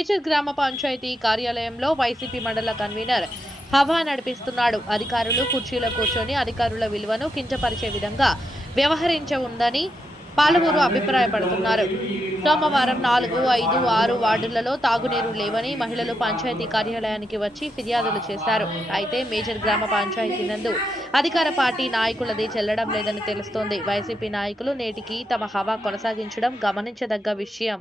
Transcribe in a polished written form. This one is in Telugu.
మేజర్ గ్రామ పంచాయతీ కార్యాలయంలో వైసీపీ మండల కన్వీనర్ హవా నడిపిస్తున్నాడు. అధికారులు కుర్చీలో కూర్చొని అధికారుల విలువను కించపరిచే విధంగా వ్యవహరించవుందని పలువురు అభిప్రాయపడుతున్నారు. సోమవారం 4, 5, 6 వార్డులలో తాగునీరు లేవని మహిళలు పంచాయతీ కార్యాలయానికి వచ్చి ఫిర్యాదులు చేశారు. అయితే మేజర్ గ్రామ పంచాయతీ నందు అధికార పార్టీ నాయకులది చెల్లడం లేదని తెలుస్తోంది. వైసీపీ నాయకులు నేటికి తమ హవా కొనసాగించడం గమనించదగ్గ విషయం.